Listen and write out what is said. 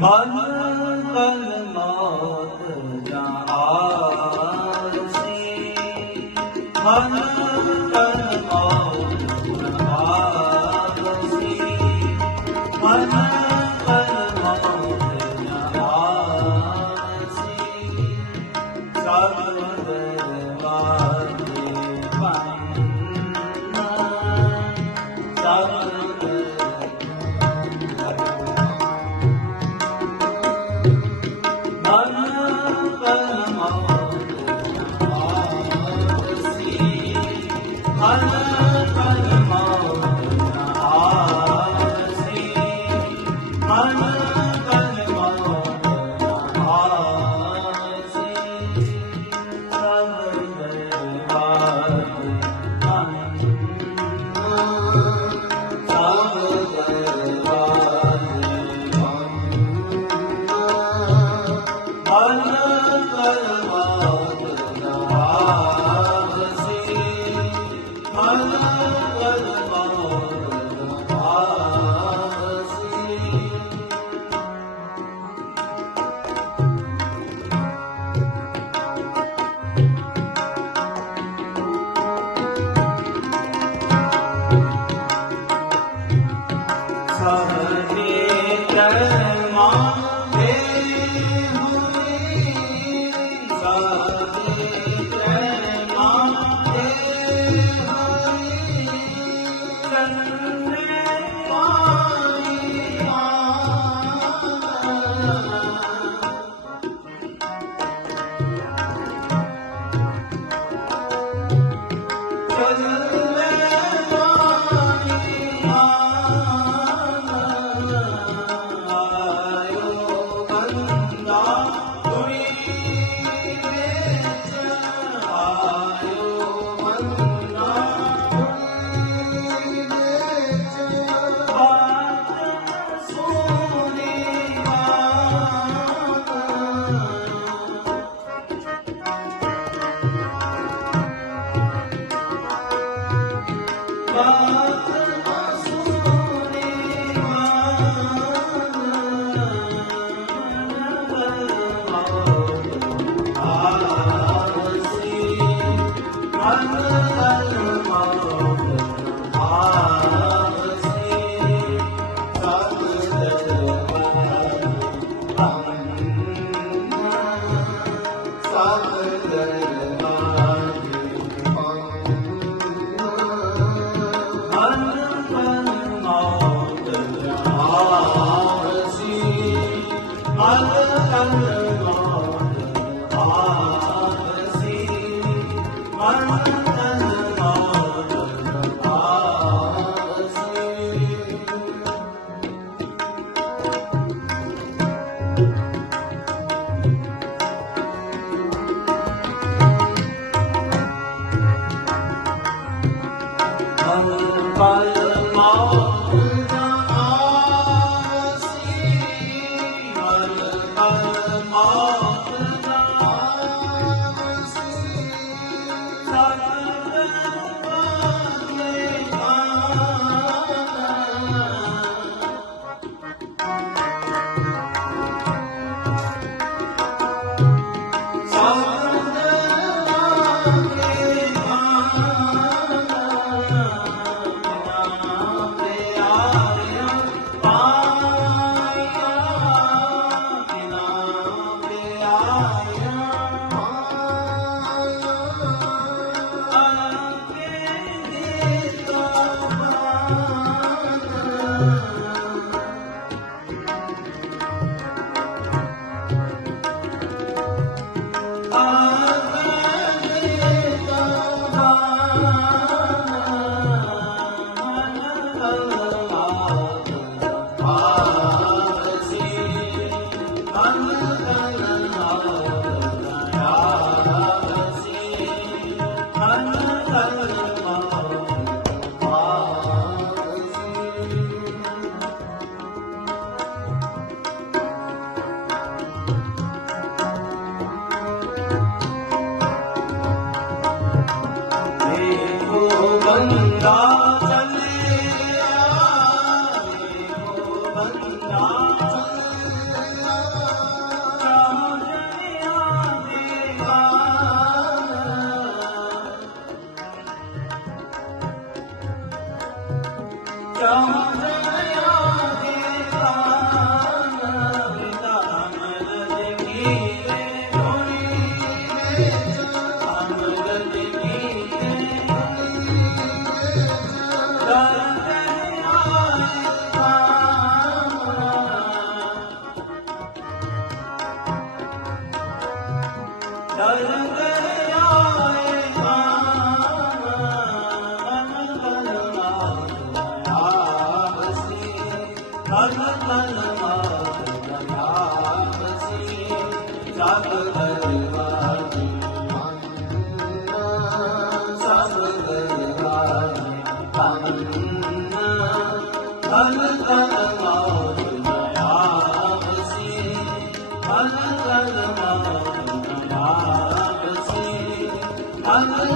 ਮਨ ਕਲ ਮੌਤ ਜਾਸੀ ਮਨ ਕਲ ਮੌਤ ਜਾਸੀ ਮਨ Bye. Allah. Allah.